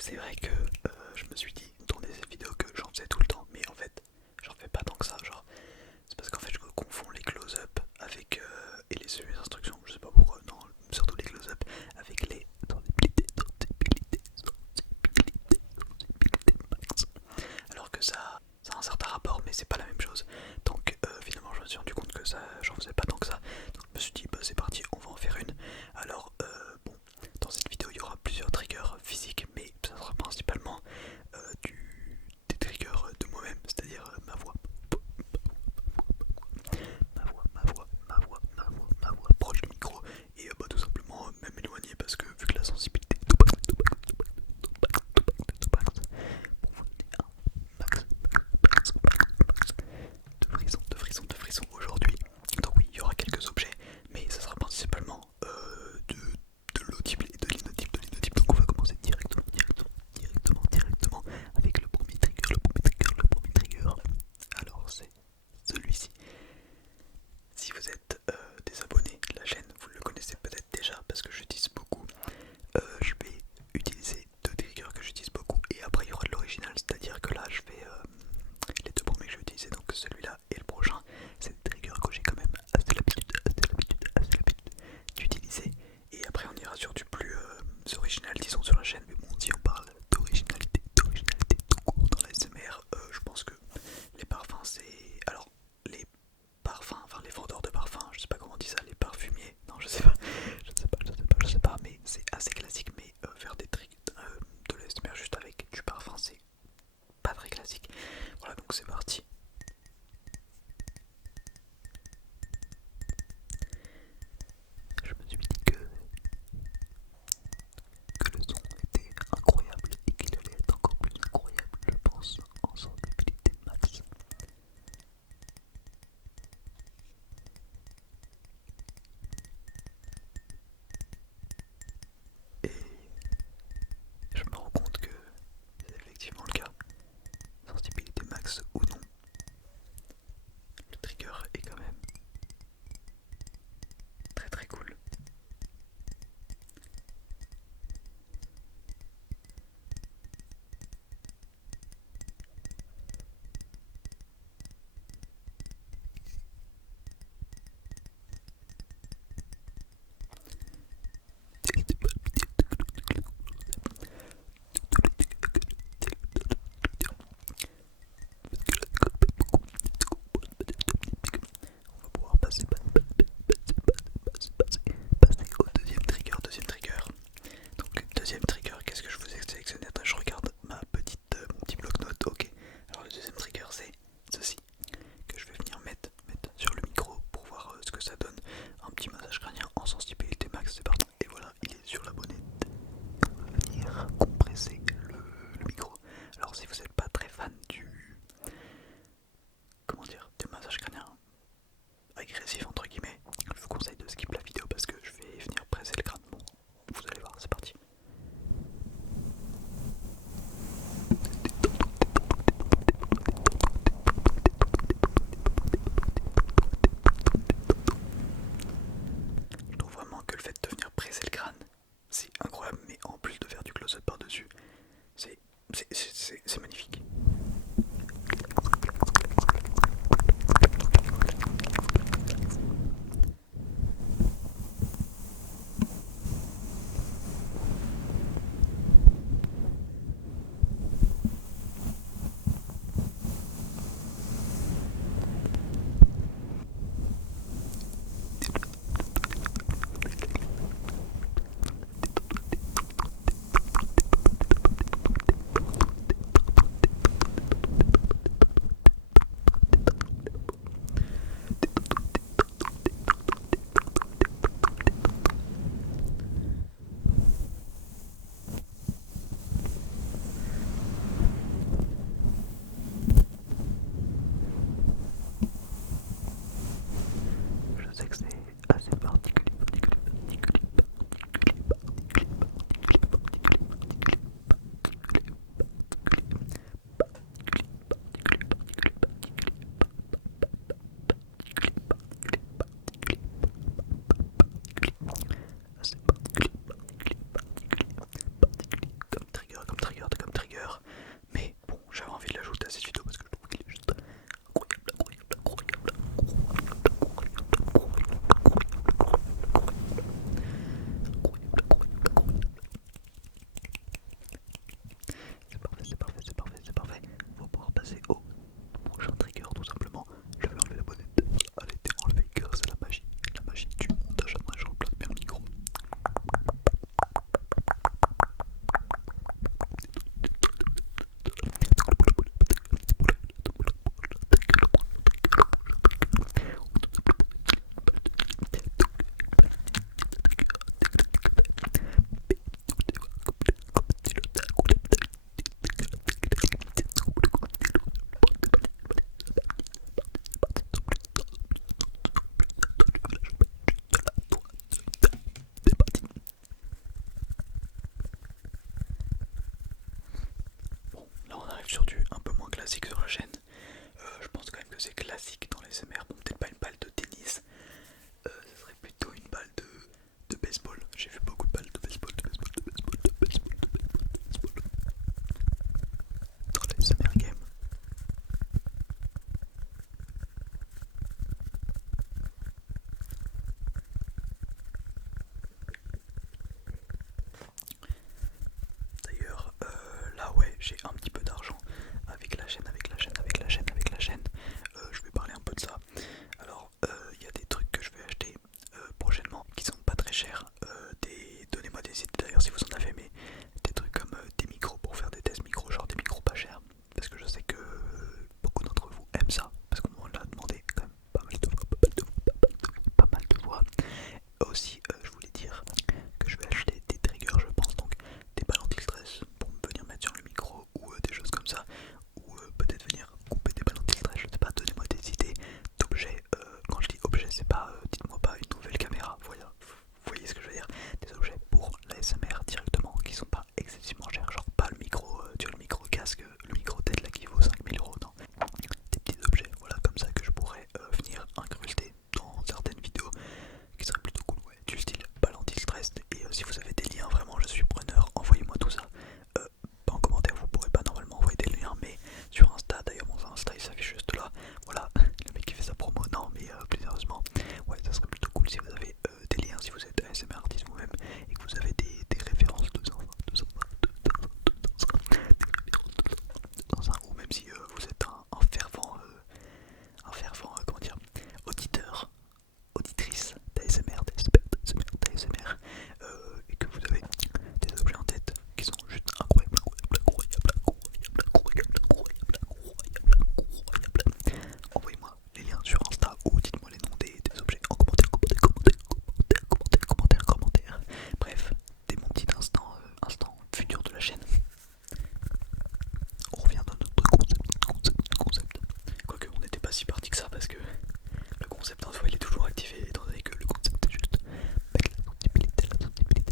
C'est vrai que je me suis dit, tourner cette vidéo que j'en faisais tout le temps, mais en fait, j'en fais pas tant que ça. Genre, c'est parce qu'en fait, je confonds les close-up avec et les instructions, je sais pas pourquoi, non, surtout les close-up avec les sensibilité max. Alors que ça a un certain rapport, mais c'est pas la même chose. Donc finalement, je me suis rendu compte que ça, j'en faisais pas tant que ça. Donc je me suis dit, bah c'est parti, on va en faire une. Alors, bon, dans cette vidéo, il y aura plusieurs triggers physiques, mais ça sera principalement des triggers de moi-même, c'est-à-dire ma voix. Ma voix proche du micro et bah, tout simplement même éloigné parce que vu que la sensibilité pour vous donner un max de frissons aujourd'hui. Donc oui, il y aura quelques objets, mais ça sera principalement de l'audible et de l'inaudible, Donc on va commencer directement avec le premier trigger. Alors c'est celui-ci. Si vous êtes des abonnés de la chaîne, vous le connaissez peut-être déjà parce que j'utilise beaucoup. Je vais utiliser deux triggers que j'utilise beaucoup et après il y aura de l'original, c'est-à-dire que là je vais les deux premiers que je vais utiliser, donc celui-là et le prochain, c'est des triggers que j'ai quand même assez l'habitude d'utiliser. Et après on ira sur du plus original, disons sur la chaîne, mais bon, si on parle d'originalité tout court dans la SMR, je pense que les parfums c'est... Alors, les parfums, enfin les vendeurs de parfums, je sais pas comment on dit ça, les parfumiers, non je sais pas, je sais pas, mais c'est assez classique, mais faire des tricks de l'ASMR juste avec du parfum, c'est pas très classique. Voilà, donc c'est parti. Je me suis dit que sur du un peu moins classique sur la chaîne. Je pense quand même que c'est classique dans les SMR. Bon, peut-être pas une balle de tennis, ce serait plutôt une balle de baseball. J'ai vu beaucoup de balles de baseball, de baseball, de baseball, de baseball, de baseball, de baseball dans les SMR game. D'ailleurs, là ouais, j'ai un petit peu d'argent avec la chaîne, avec la chaîne, avec la chaîne, avec la chaîne. Je vais parler un peu de ça. Alors, il y a des trucs que je vais acheter prochainement qui sont pas très chers. Donnez-moi des idées d'ailleurs si vous en avez, mais des trucs comme des micros pour faire des tests micros, genre des micros pas chers. Parce que je sais que beaucoup d'entre vous aiment ça, parce qu'on m'en l'a demandé quand même pas mal de fois, pas mal de fois, pas mal de fois, pas mal de fois. Aussi, je voulais dire que je vais acheter des triggers, je pense, donc des balles anti-stress pour venir mettre sur le micro ou des choses comme ça, ou peut-être venir couper des balles anti-stress, je sais pas, donnez-moi des idées d'objets. Quand je dis objet, c'est pas, dites-moi pas une nouvelle caméra, voilà, vous voyez ce que je veux dire, des objets pour l'ASMR directement qui sont pas excessivement chers, genre pas le micro, tu vois, le micro casque, le micro tête là qui vaut 5000 €, non, des petits objets, voilà, comme ça que je pourrais venir incruster dans certaines vidéos qui serait plutôt cool, ouais, du style balle anti-stress. Et si vous avez des liens, vraiment je suis preneur, envoyez-moi tout ça. Pas en commentaire, vous pourrez pas normalement envoyer des liens, mais sur Insta, d'ailleurs mon Insta il s'affiche juste là, voilà, le mec qui fait sa promo, non mais plus sérieusement, ouais ça serait plutôt cool si vous avez des liens, si vous êtes ASMR artiste vous-même et que vous avez des références de dans un, ou même si vous êtes un fervent, comment dire, auditeur, auditrice d'ASMR, d'ASMR, et que vous avez des objets en tête qui sont juste incroyables, envoyez-moi les liens sur Insta ou dites-moi les noms des objets en commentaire, commentaire. Bref, dès mon petit instant futur de la chaîne. On revient dans notre concept. Quoique on n'était pas si parti que ça parce que le concept en soi il est toujours activé étant donné que le concept c'est juste mettre la sensibilité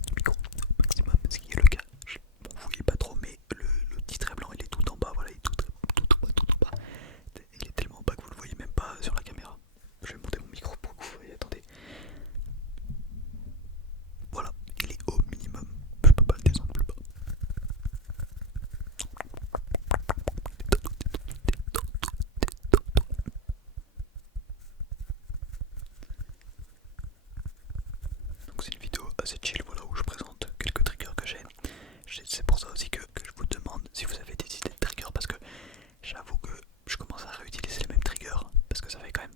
du micro au maximum, ce qui est le cas. Bon, vous voyez pas trop, mais le petit trait blanc il est tout en bas, voilà, il est tout en bas. Il est tellement bas que vous le voyez même pas sur la caméra. Je vais monter mon micro pour que vous voyez, attendez. Voilà, il est au minimum, je peux pas le descendre plus bas. Donc c'est une vidéo assez chill, voilà, où je présente quelques triggers que j'ai. C'est pour ça aussi que je vous demande si vous avez des idées de triggers, parce que j'avoue que je commence à réutiliser les mêmes triggers, parce que ça fait quand même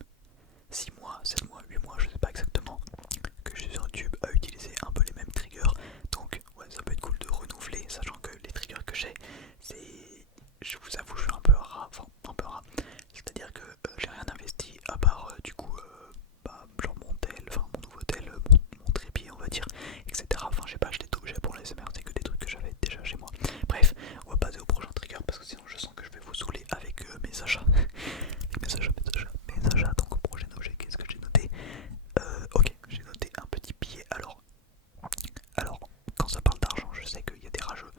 6 mois, 7 mois, 8 mois, je sais pas exactement, que je suis sur YouTube à utiliser un peu les mêmes triggers. Donc ouais, ça peut être cool de renouveler, sachant que les triggers que j'ai, c'est... Je vous avoue, je suis un peu rat, enfin un peu rat. C'est-à-dire que j'ai rien investi à part du coup genre mon tel, enfin mon nouveau tel, mon trépied on va dire, etc. Enfin j'ai pas acheté d'objets pour les SMR, c'est que des trucs que j'avais déjà chez moi. Bref, on va passer au prochain trigger parce que sinon je sens que je vais vous saouler avec mes achats. Mes achats, donc au prochain objet, qu'est-ce que j'ai noté? Ok, j'ai noté un petit billet. Alors quand ça parle d'argent, je sais qu'il y a des rageux.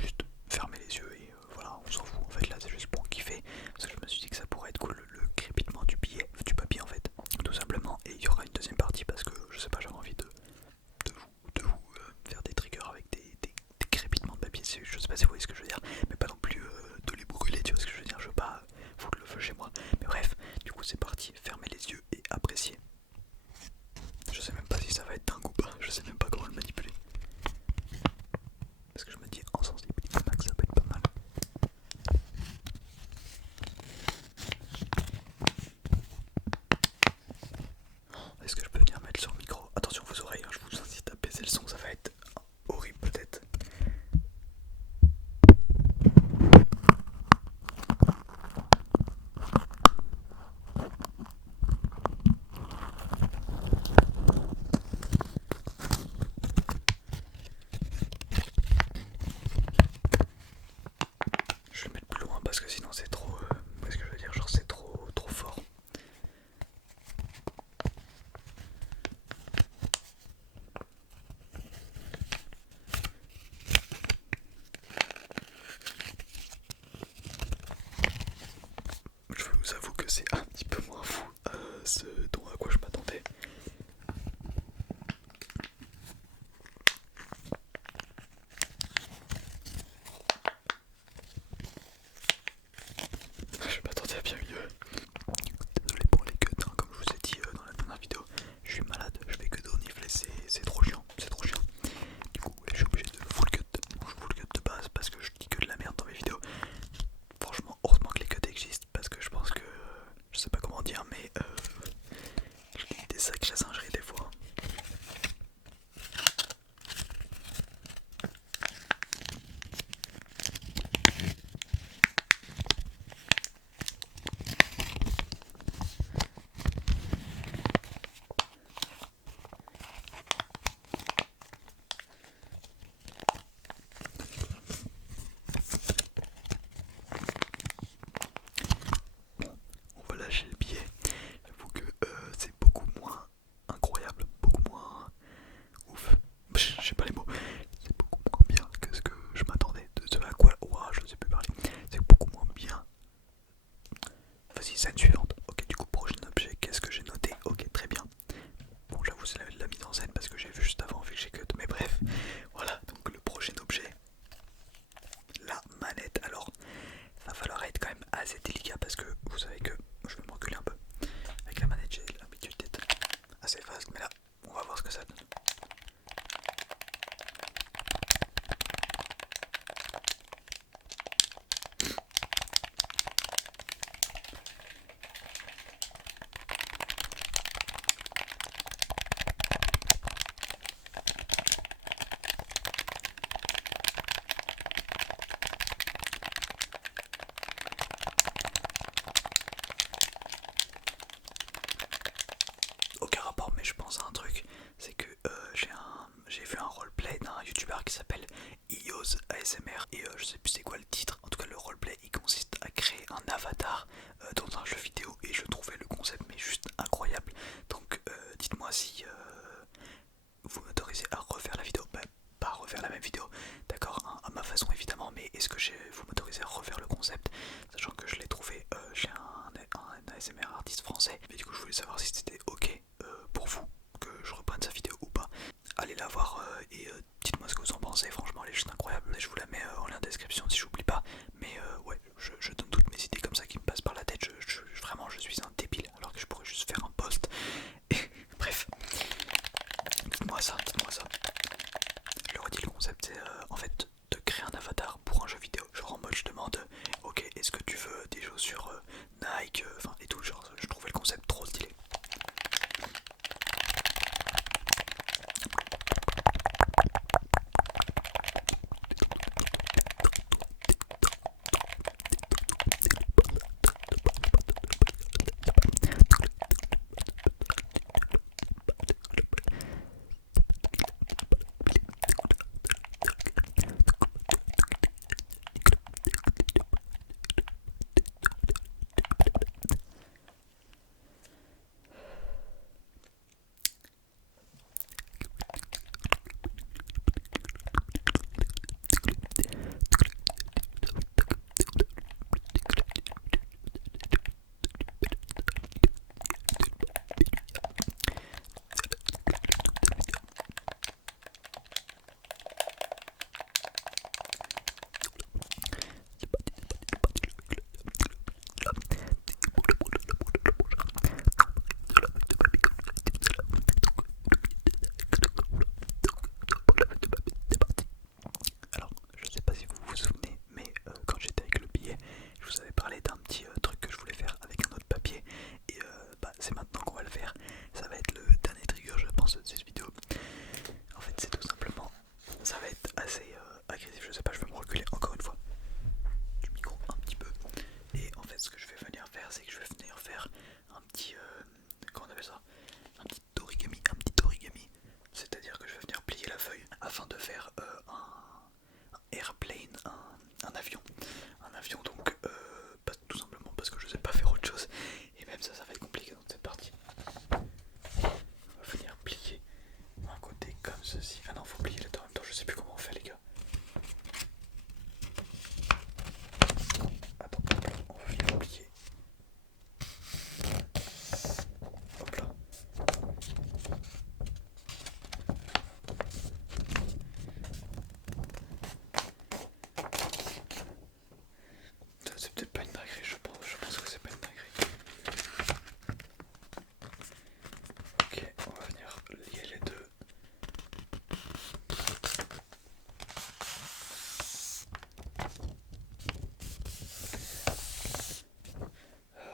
Juste fermer les yeux et voilà, on s'en fout. En fait là c'est juste pour kiffer, parce que je me suis dit que ça pourrait être cool, le crépitement du billet, du papier en fait, tout simplement. Et il y aura une deuxième partie parce que je sais pas, j'avais envie de vous faire des triggers avec des crépitements de papier. Je sais pas si vous voyez ce que je veux dire, mais pas non plus de les brûler, tu vois ce que je veux dire. Je veux pas foutre le feu chez moi, mais bref, du coup c'est parti, fermez les yeux et appréciez. Je sais même pas si ça va être dingue ou pas, je sais même pas comment le manipuler. $10 qui s'appelle IOS ASMR et je sais plus c'est quoi le titre. En tout cas le roleplay il consiste à créer un avatar dans un jeu vidéo et je trouvais le concept mais juste incroyable. Donc dites-moi si vous m'autorisez à refaire la vidéo. Bah, pas à refaire la même vidéo, d'accord, hein, à ma façon évidemment, mais est-ce que vous m'autorisez à refaire le concept, sachant que je l'ai trouvé chez un ASMR artiste français. Mais du coup je voulais savoir si c'était ok pour vous que je reprenne sa vidéo ou pas. Allez la voir et dites-moi ce que vous en pensez, franchement elle est juste incroyable. Je vous la mets en lien de description si j'oublie pas. Mais ouais, je donne toutes mes idées comme ça qui me passent par la tête. Vraiment je suis un débile alors que je pourrais juste faire un post. Bref, dites-moi ça, dites-moi ça. Je le redis, le concept c'est en fait de créer un avatar pour un jeu vidéo. Genre en mode je demande ok est-ce que tu veux des chaussures Nike, enfin et tout, genre je trouvais le concept trop stylé. Alors, je sais pas si vous vous souvenez, mais quand j'étais avec le billet, je vous avais parlé d'un petit truc que je voulais faire avec un autre papier. Et bah, c'est maintenant qu'on va le faire. Ça va être le dernier trigger, je pense, de cette vidéo. En fait, c'est tout simplement, ça va être assez agressif. Je sais pas, je vais me reculer encore une fois du micro un petit peu. Et en fait, ce que je vais venir faire, c'est que je vais venir faire un petit, comment on appelle ça, un petit origami, c'est-à-dire que je vais venir plier la feuille afin de faire un airplane, un avion. Un avion donc tout simplement parce que je sais pas faire autre chose. Et même ça va être compliqué, donc c'est parti. On va venir plier un côté comme ceci. Ah non, faut plier les deux en même temps, je sais plus comment on fait les gars. Attends, hop là, on va venir plier. Hop là. C'est peut-être pas une dinguerie, je pense que c'est pas une dinguerie. Ok, on va venir lier les deux.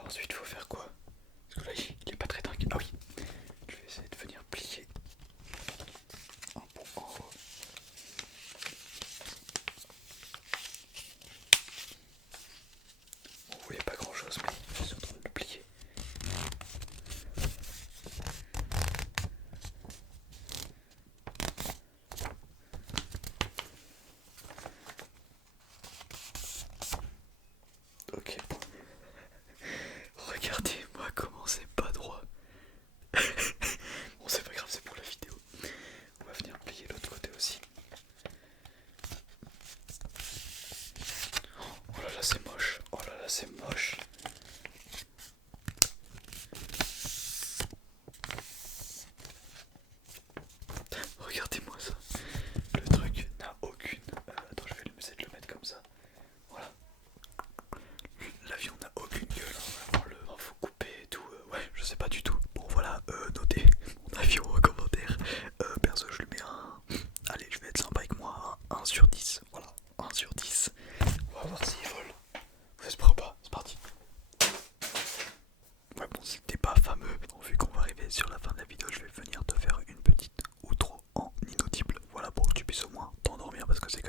Ensuite, il faut faire quoi? Parce que là, il est pas très dingue. Ah oui, je vais essayer de venir plier un bout en haut. Bon, vous voyez pas grand chose, mais je suis en train de le plier. Ok, bon. Regardez-moi comment c'est pas droit. Bon, c'est pas grave, c'est pour la vidéo. On va venir plier l'autre côté aussi. Oh là là, c'est moche. Oh là là, c'est moche. Regardez-moi ça. Le truc n'a aucune. Attends, je vais essayer de le mettre comme ça. Voilà. L'avion n'a aucune gueule. Hein. Vraiment, faut couper et tout. Ouais, je sais pas du tout. Bon, voilà. Notez mon avion en commentaire. Perso, je lui mets un. Allez, je vais être sympa avec moi. Un 1 sur 10. Voilà. 1 sur 10. On va voir s'il vole. Vous êtes prêts ou pas? C'est parti. Ouais, bon, c'était pas fameux. Bon, vu qu'on va arriver sur la fin de la vidéo, je vais venir te faire une petite outro en inaudible. Voilà, pour que tu puisses au moins t'endormir parce que c'est